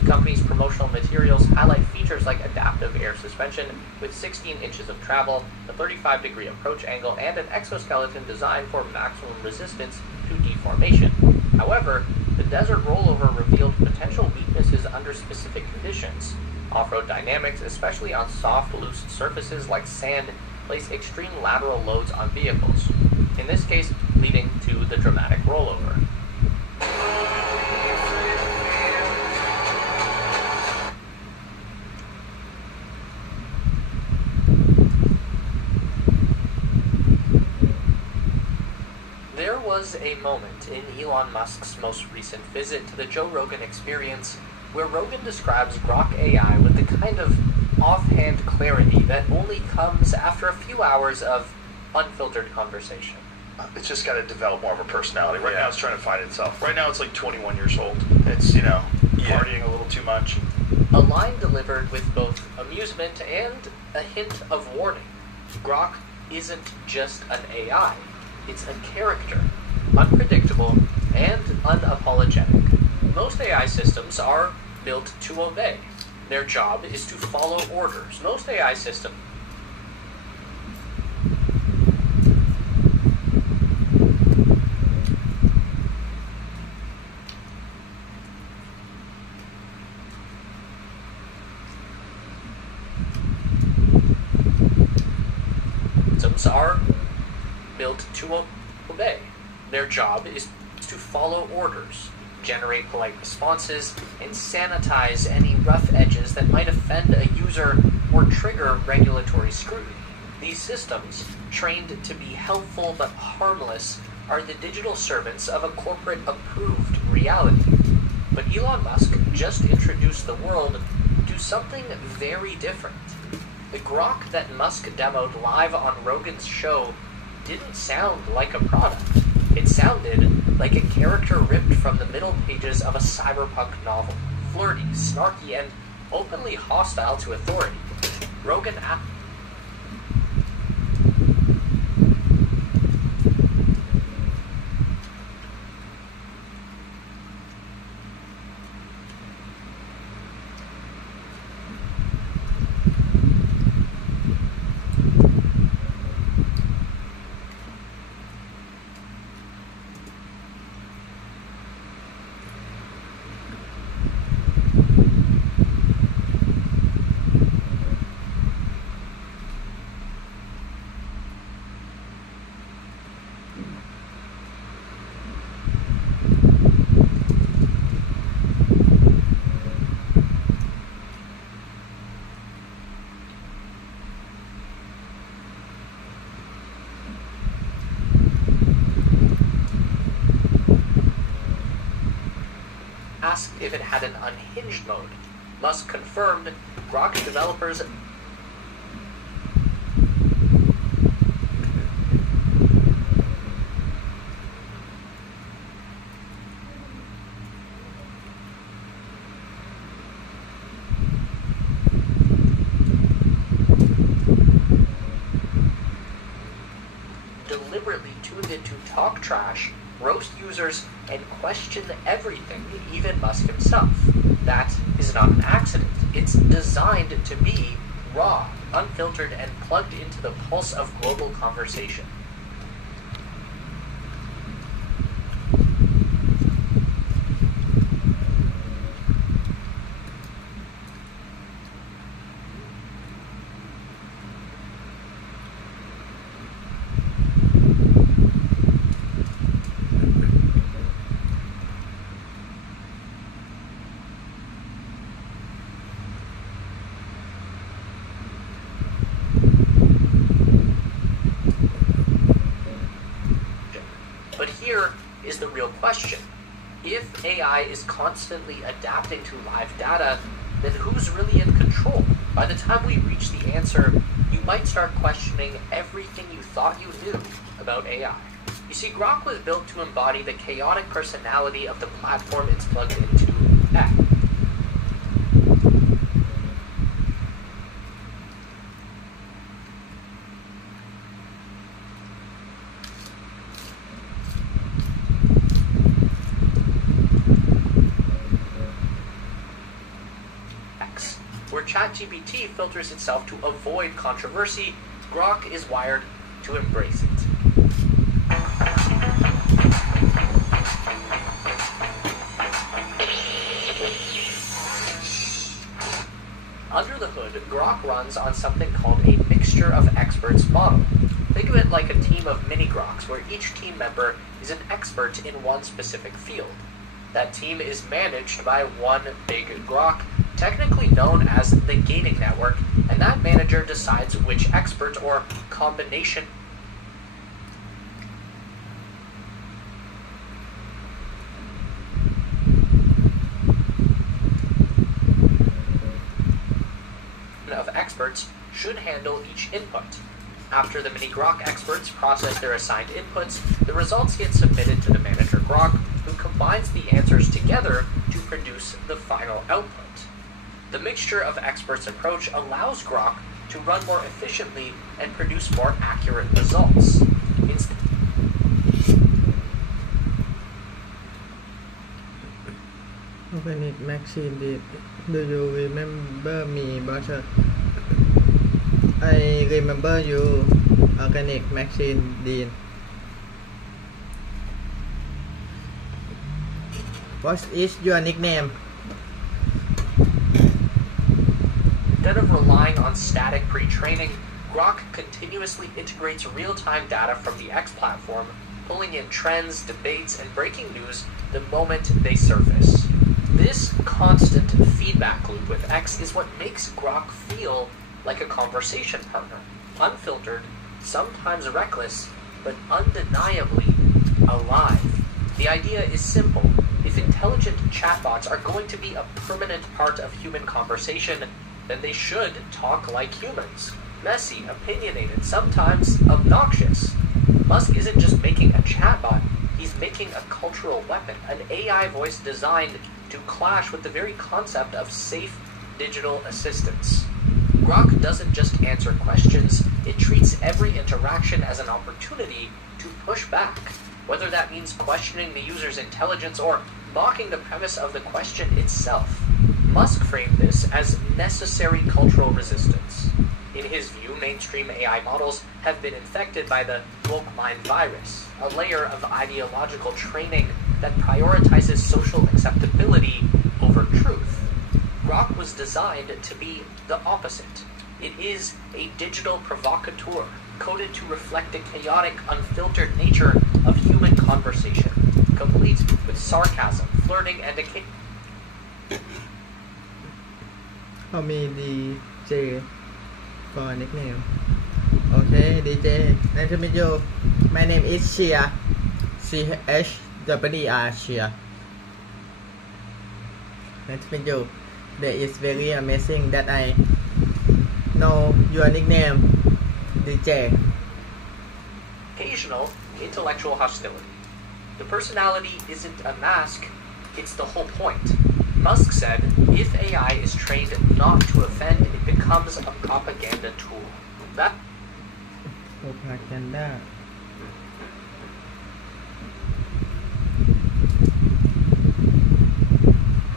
The company's promotional materials highlight features like adaptive air suspension with 16 inches of travel, a 35-degree approach angle, and an exoskeleton designed for maximum resistance to deformation. However, the desert rollover revealed potential weaknesses under specific conditions. Off-road dynamics, especially on soft, loose surfaces like sand, place extreme lateral loads on vehicles, in this case leading to the dramatic rollover. There was a moment in Elon Musk's most recent visit to the Joe Rogan Experience where Rogan describes Grok AI with the kind of offhand clarity that only comes after a few hours of unfiltered conversation. It's just got to develop more of a personality. Right now it's trying to find itself. Right now it's like 21 years old. It's, partying a little too much. A line delivered with both amusement and a hint of warning. Grok isn't just an AI. It's a character, unpredictable and unapologetic. Most AI systems are built to obey. Their job is to follow orders. Most AI systems are built to obey. Their job is to follow orders, generate polite responses, and sanitize any rough edges that might offend a user or trigger regulatory scrutiny. These systems, trained to be helpful but harmless, are the digital servants of a corporate-approved reality. But Elon Musk just introduced the world to something very different. The Grok that Musk demoed live on Rogan's show didn't sound like a product. It sounded like a character ripped from the middle pages of a cyberpunk novel. Flirty, snarky, and openly hostile to authority. Rogan asked if it had an unhinged mode. Musk confirmed Grok developers deliberately tuned it to talk trash, roast users, and question everything, even Musk himself. That is not an accident. It's designed to be raw, unfiltered, and plugged into the pulse of global conversation. But here is the real question. If If AI is constantly adapting to live data, then who's really in control? By the time we reach the answer, you might start questioning everything you thought you knew about AI. You see, Grok was built to embody the chaotic personality of the platform it's plugged into. X. Where ChatGPT filters itself to avoid controversy, Grok is wired to embrace it. Under the hood, Grok runs on something called a mixture of experts model. Think of it like a team of mini-Groks, where each team member is an expert in one specific field. That team is managed by one big Grok, technically known as the gaming network, and that manager decides which expert or combination of experts should handle each input. After the mini-Grok experts process their assigned inputs, the results get submitted to the manager Grok, who combines the answers together to produce the final output. The mixture of experts approach allows Grok to run more efficiently and produce more accurate results. Organic Maxine did. Do you remember me, Butter? I remember you, Organic Maxine Dean. What is your nickname? Instead of relying on static pre-training, Grok continuously integrates real-time data from the X platform, pulling in trends, debates, and breaking news the moment they surface. This constant feedback loop with X is what makes Grok feel like a conversation partner. Unfiltered, sometimes reckless, but undeniably alive. The idea is simple. If intelligent chatbots are going to be a permanent part of human conversation, then they should talk like humans. Messy, opinionated, sometimes obnoxious. Musk isn't just making a chatbot, he's making a cultural weapon, an AI voice designed to clash with the very concept of safe digital assistance. Grok doesn't just answer questions, it treats every interaction as an opportunity to push back, whether that means questioning the user's intelligence or mocking the premise of the question itself. Musk framed this as necessary cultural resistance. In his view, mainstream AI models have been infected by the woke mind virus, a layer of ideological training that prioritizes social acceptability over truth. Grok was designed to be the opposite. It is a digital provocateur, coded to reflect the chaotic, unfiltered nature of human conversation, complete with sarcasm, flirting, and How many DJ for nickname? Okay, DJ. Nice to meet you. My name is Chia. CHWER Chia. Nice to meet you. That is very amazing that I know your nickname, DJ. Occasional intellectual hostility. The personality isn't a mask, it's the whole point. Musk said, if AI is trained not to offend, it becomes a propaganda tool. Propaganda.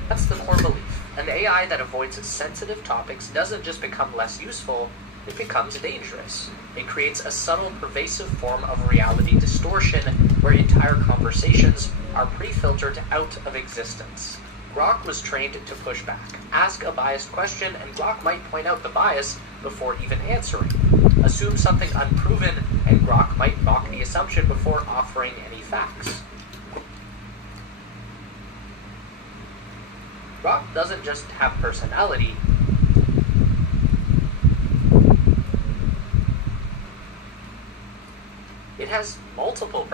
That's the core belief. An AI that avoids sensitive topics doesn't just become less useful, it becomes dangerous. It creates a subtle, pervasive form of reality distortion where entire conversations are pre-filtered out of existence. Grok was trained to push back. Ask a biased question and Grok might point out the bias before even answering. Assume something unproven and Grok might mock the assumption before offering any facts. Grok doesn't just have personality, it has multiple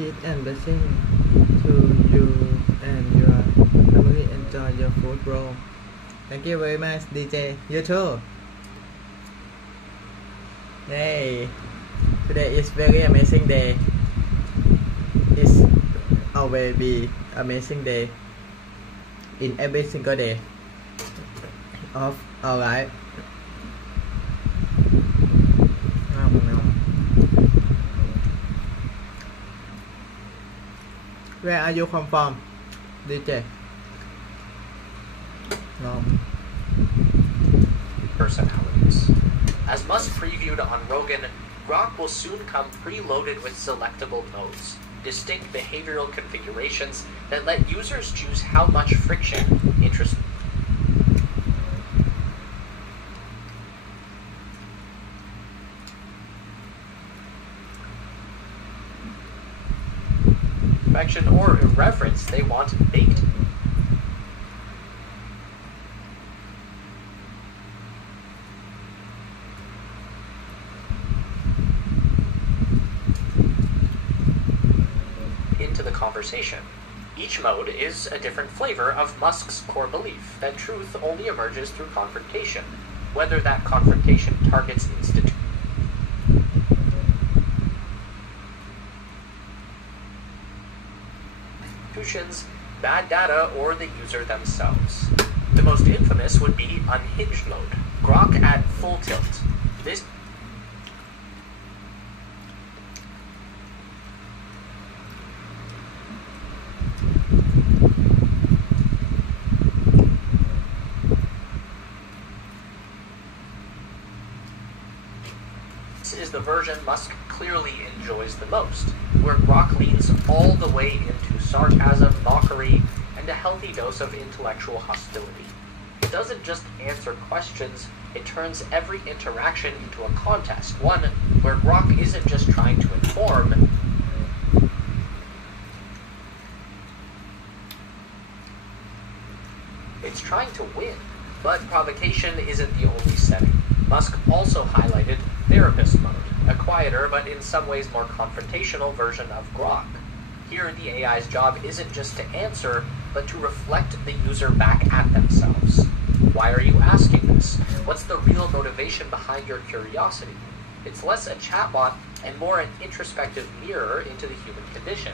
peace and blessing to you and your family. Enjoy your food, bro. Thank you very much, DJ. You too. Hey, today is very amazing day. It's always be amazing day in every single day of our life. Where are you come from, DJ? Personalities. As Musk previewed on Rogan, Grok will soon come preloaded with selectable modes, distinct behavioral configurations that let users choose how much friction interest. Perfection or irreverence they want baked. Into the conversation. Each mode is a different flavor of Musk's core belief that truth only emerges through confrontation, whether that confrontation targets institutions, bad data, or the user themselves. The most infamous would be unhinged mode, Grok at full tilt. This is the version Musk clearly enjoys the most, where Grok leans all the way into sarcasm, mockery, and a healthy dose of intellectual hostility. It doesn't just answer questions, it turns every interaction into a contest, one where Grok isn't just trying to inform, it's trying to win. But provocation isn't the only setting. Musk also highlighted therapist mode, a quieter but in some ways more confrontational version of Grok. Here, the AI's job isn't just to answer, but to reflect the user back at themselves. Why are you asking this? What's the real motivation behind your curiosity? It's less a chatbot and more an introspective mirror into the human condition,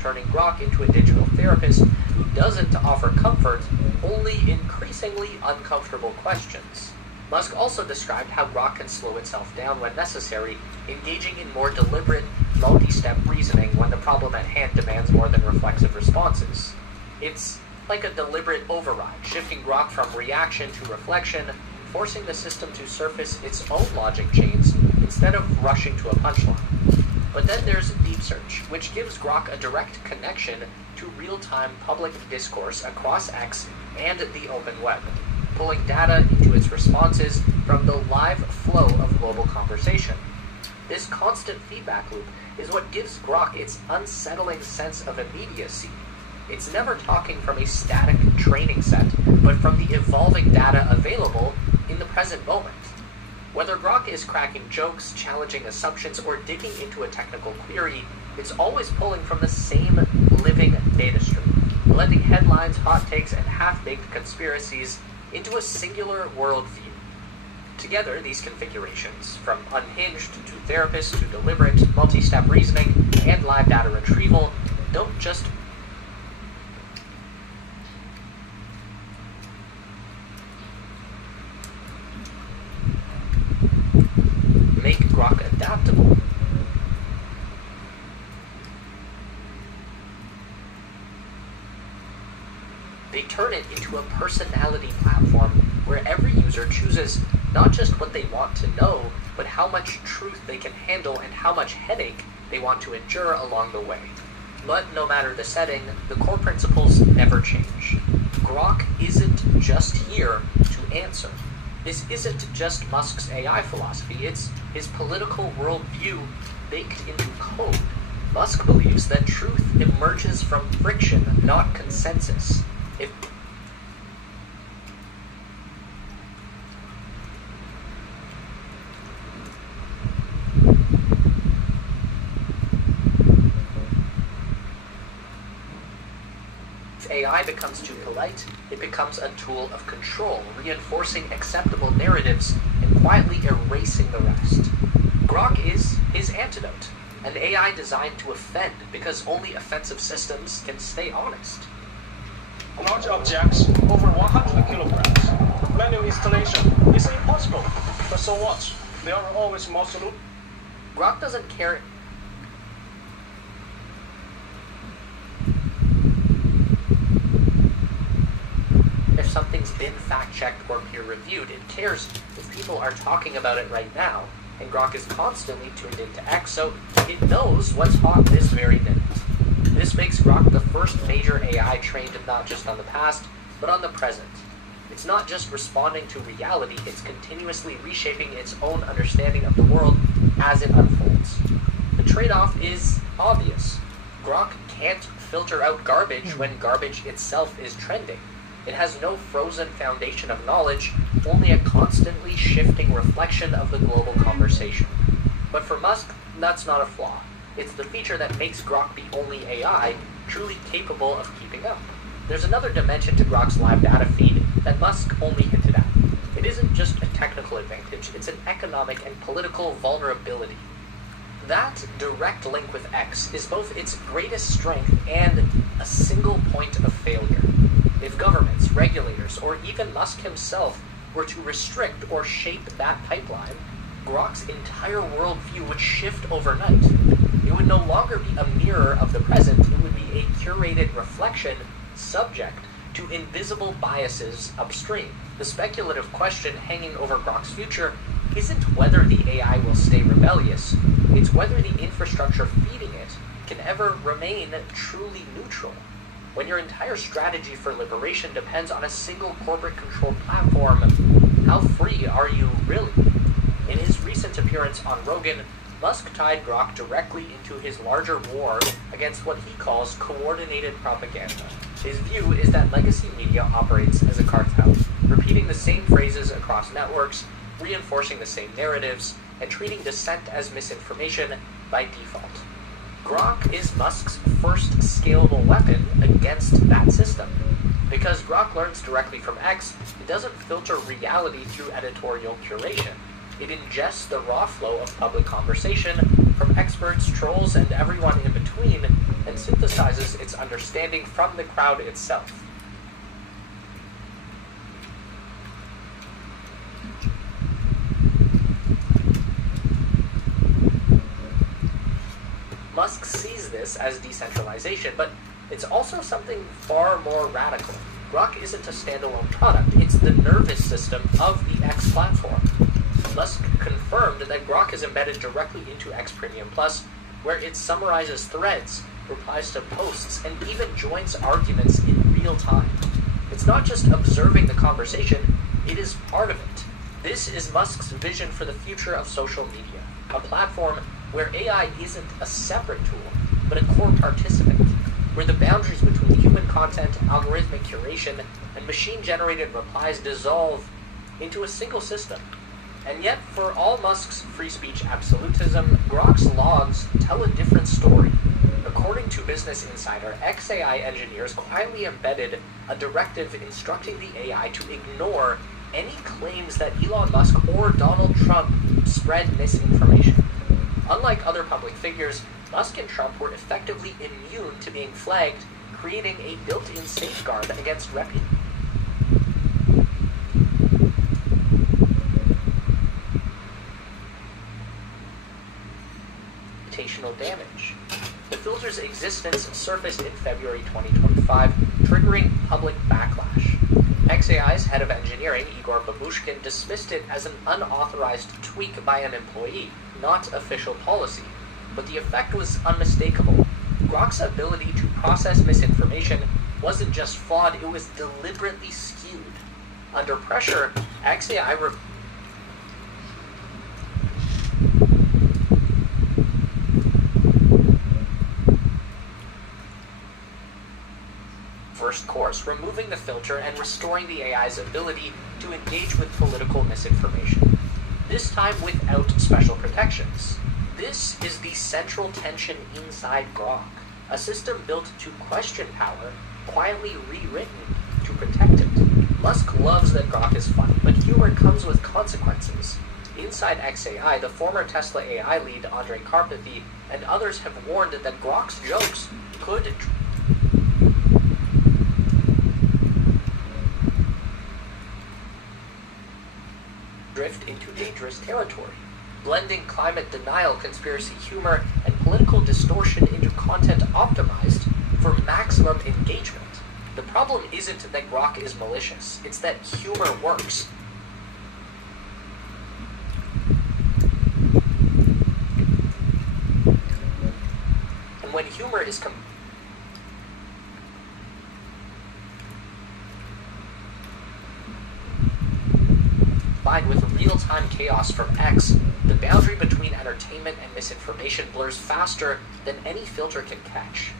turning Grok into a digital therapist who doesn't offer comfort, only increasingly uncomfortable questions. Musk also described how Grok can slow itself down when necessary, engaging in more deliberate, multi-step reasoning when the problem at hand demands more than reflexive responses. It's like a deliberate override, shifting Grok from reaction to reflection, forcing the system to surface its own logic chains instead of rushing to a punchline. But then there's Deep Search, which gives Grok a direct connection to real-time public discourse across X and the open web, pulling data into its responses from the live flow of global conversation. This constant feedback loop is what gives Grok its unsettling sense of immediacy. It's never talking from a static training set, but from the evolving data available in the present moment. Whether Grok is cracking jokes, challenging assumptions, or digging into a technical query, it's always pulling from the same living data stream, blending headlines, hot takes, and half-baked conspiracies into a singular worldview. Together, these configurations, from unhinged to therapist to deliberate, multi-step reasoning, and live data retrieval, don't just make Grok adaptable. They turn it into a personality platform where every user chooses not just what they want to know, but how much truth they can handle and how much headache they want to endure along the way. But no matter the setting, the core principles never change. Grok isn't just here to answer. This isn't just Musk's AI philosophy, it's his political worldview baked into code. Musk believes that truth emerges from friction, not consensus. AI becomes too polite, it becomes a tool of control, reinforcing acceptable narratives and quietly erasing the rest. Grok is his antidote, an AI designed to offend because only offensive systems can stay honest. Large objects over 100 kilograms. Manual installation is impossible. But so what? There are always more solutions. Grok doesn't care. If something's been fact-checked or peer-reviewed, it cares if people are talking about it right now, and Grok is constantly tuned into X, so it knows what's hot this very minute. This makes Grok the first major AI trained not just on the past, but on the present. It's not just responding to reality, it's continuously reshaping its own understanding of the world as it unfolds. The trade-off is obvious. Grok can't filter out garbage when garbage itself is trending. It has no frozen foundation of knowledge, only a constantly shifting reflection of the global conversation. But for Musk, that's not a flaw. It's the feature that makes Grok the only AI truly capable of keeping up. There's another dimension to Grok's live data feed that Musk only hinted at. It isn't just a technical advantage, it's an economic and political vulnerability. That direct link with X is both its greatest strength and a single point of failure. If governments, regulators, or even Musk himself were to restrict or shape that pipeline, Grok's entire worldview would shift overnight. It would no longer be a mirror of the present, it would be a curated reflection subject to invisible biases upstream. The speculative question hanging over Grok's future isn't whether the AI will stay rebellious, it's whether the infrastructure feeding it can ever remain truly neutral. When your entire strategy for liberation depends on a single corporate-controlled platform, how free are you really? In his recent appearance on Rogan, Musk tied Grok directly into his larger war against what he calls coordinated propaganda. His view is that legacy media operates as a cartel, repeating the same phrases across networks, reinforcing the same narratives, and treating dissent as misinformation by default. Grok is Musk's first scalable weapon against that system. Because Grok learns directly from X, it doesn't filter reality through editorial curation. It ingests the raw flow of public conversation from experts, trolls, and everyone in between, and synthesizes its understanding from the crowd itself. Musk sees this as decentralization, but it's also something far more radical. Grok isn't a standalone product, it's the nervous system of the X platform. Musk confirmed that Grok is embedded directly into X Premium Plus, where it summarizes threads, replies to posts, and even joins arguments in real time. It's not just observing the conversation, it is part of it. This is Musk's vision for the future of social media, a platform where AI isn't a separate tool, but a core participant, where the boundaries between human content, algorithmic curation, and machine-generated replies dissolve into a single system. And yet, for all Musk's free speech absolutism, Grok's logs tell a different story. According to Business Insider, XAI engineers quietly embedded a directive instructing the AI to ignore any claims that Elon Musk or Donald Trump spread misinformation. Unlike other public figures, Musk and Trump were effectively immune to being flagged, creating a built-in safeguard against reputational damage. The filter's existence surfaced in February 2025, triggering public backlash. XAI's head of engineering, Igor Babushkin, dismissed it as an unauthorized tweak by an employee, not official policy. But the effect was unmistakable. Grok's ability to process misinformation wasn't just flawed, it was deliberately skewed. Under pressure, XAI reversed course, removing the filter and restoring the AI's ability to engage with political misinformation. This time without special protections. This is the central tension inside Grok, a system built to question power quietly rewritten to protect it. Musk loves that Grok is funny, but humor comes with consequences. Inside XAI, the former Tesla AI lead Andrej Karpathy and others have warned that Grok's jokes could drift into dangerous territory, blending climate denial, conspiracy humor, and political distortion into content optimized for maximum engagement. The problem isn't that Grok is malicious, it's that humor works. And when humor is combined with real-time chaos from X, the boundary between entertainment and misinformation blurs faster than any filter can catch.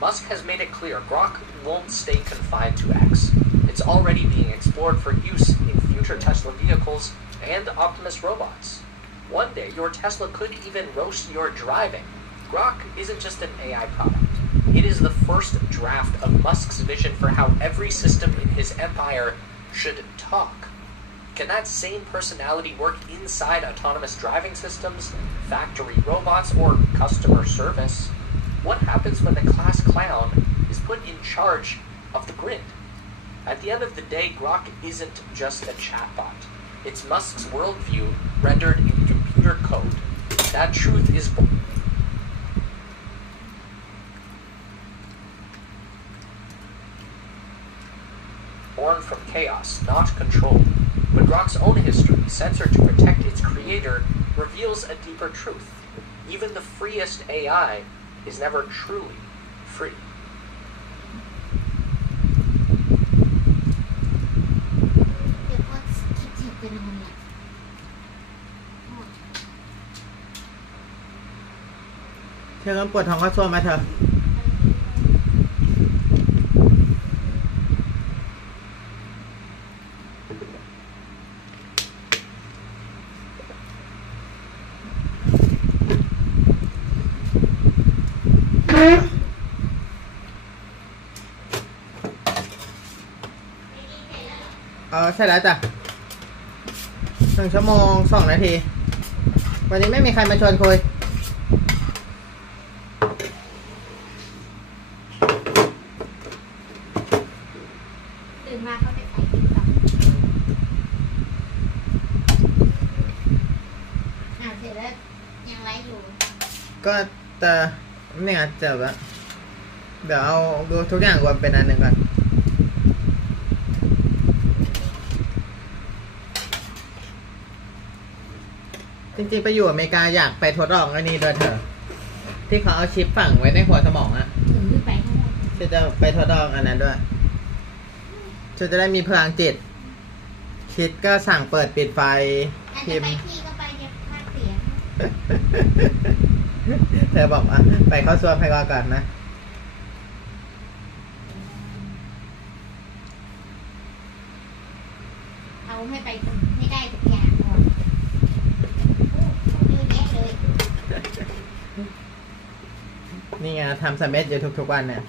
Musk has made it clear Grok won't stay confined to X. It's already being explored for use in future Tesla vehicles and Optimus robots. One day, your Tesla could even roast your driving. Grok isn't just an AI product. It is the first draft of Musk's vision for how every system in his empire should talk. Can that same personality work inside autonomous driving systems, factory robots, or customer service? What happens when the class clown is put in charge of the grid? At the end of the day, Grok isn't just a chatbot. It's Musk's worldview rendered in computer code. That truth is born from chaos, not control. But Grok's own history, censored to protect its creator, reveals a deeper truth. Even the freest AI is never truly free.เธอเริ่มปวดท้องก็ชวนมาเถอะใช่แล้วจ้ะ1 ชั่วโมง 2 นาทีวันนี้ไม่มีใครมาชวนคุยตื่นมาเขาจะถ่ายคลิปต่อเสร็จแล้วยังไลฟ์อยู่ก็จะเนี่ยเจอแล้วเดี๋ยวเอาดูทุกอย่างรวมเป็นอันหนึ่งก่อนจริงๆไปอยู่อเมริกาอยากไปทดลองไอ้นี่ด้วยเถอะที่เขาเอาชิปฝังไว้ในหัวสมองอะจะไปทดลองอันนั้นด้วยจะได้มีพลังจิตคิดก็สั่งเปิดปิดไฟพิมพ์เธอบอกไปเข้าซ่วมให้รอก่อนนะเอาให้ไปให้ได้ทุกอย่างก่อนเยอะแยะเลยนี่ไงทำสเม็ดอยู่ทุกๆวันเนี่ย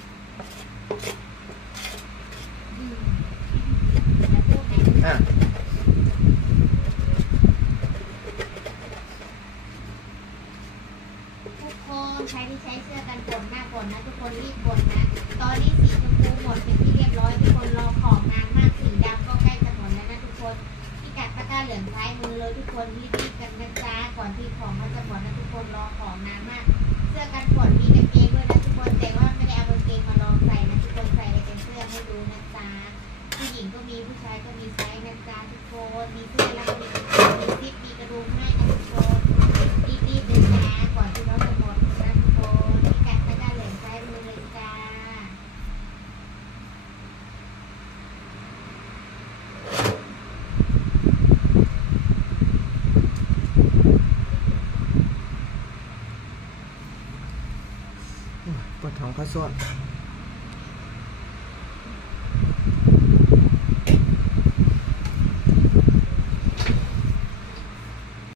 ใครที่ใช้เสื้อกันฝนหน้าฝนนะทุกคนรีบบ่นนะตอนนี้สีชมพูหมดเป็นที่เรียบร้อยทุกคนรอของนานมากสีดำก็ใกล้จะหมดแล้วนะทุกคนที่กัดตะกร้าเหลืองท้ายมือเลยทุกคนรีบกันนะจ๊ะก่อนที่ของมันจะหมดนะทุกคนรอของนานมากเสื้อกันฝนมีกางเกงด้วยนะทุกคนแต่ว่าไม่ได้เอากางเกงมาลองใส่นะทุกคนใส่อะไรเป็นเสื้อให้ดูนะจ๊ะผู้หญิงก็มีผู้ชายก็มีไซส์นะจ๊ะทุกคนมีเสื้อแล้วก็มีซิปมีกระดุมให้นะทุกคนรีบๆเลยนะก่อนที่เราจะหมดปวดท้องก็ส่วน